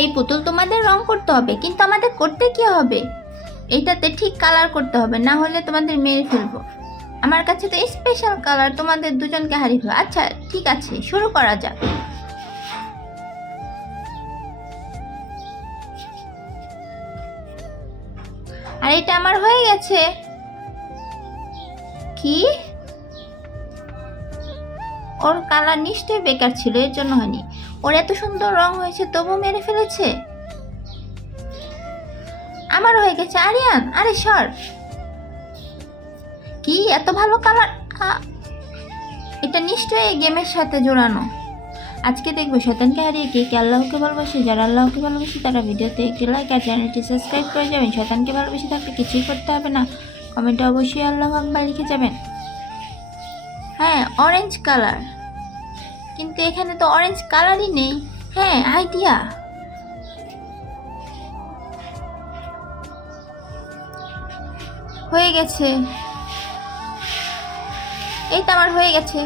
এই পুতুল তোমাদের রং করতে হবে, কিন্তু আমাদের করতে কি হবে? এইটাতে ঠিক কালার করতে হবে, না হলে তোমাদের মেরে ফেলবো। আমার কাছে তো স্পেশাল কালার, তোমাদের দুজনকে হারিয়ে ফেলবো। আচ্ছা ঠিক আছে, শুরু করা যাক। আর এটা আমার হয়ে গেছে। কি? ওর কালার নিশ্চয়ই বেকার ছিল, এর জন্য হয়নি। ওর এত সুন্দর রং হয়েছে তবু মেরে ফেলেছে। আমার হয়ে গেছে। আরিয়ান, আরে সর। কি এত ভালো কালার! এটা নিশ্চয়ই এই গেমের সাথে জোড়ানো। আজকে দেখবো শয়তানকে হারিয়ে কে কে আল্লাহকে ভালোবাসে। যারা আল্লাহকে ভালোবাসে তারা ভিডিওতে একটি লাইক আর চ্যানেলটি সাবস্ক্রাইব করে যাবেন। শয়তানকে ভালোবেসে থাকলে কিছুই করতে হবে না, কমেন্টে অবশ্যই আল্লাহ আকবার লিখে যাবেন। হ্যাঁ, অরেঞ্জ কালার, কিন্তু এখানে তো অরেঞ্জ কালারই নেই। হ্যাঁ, আইডিয়া। হয়ে গেছে, এই তো আমার হয়ে গেছে।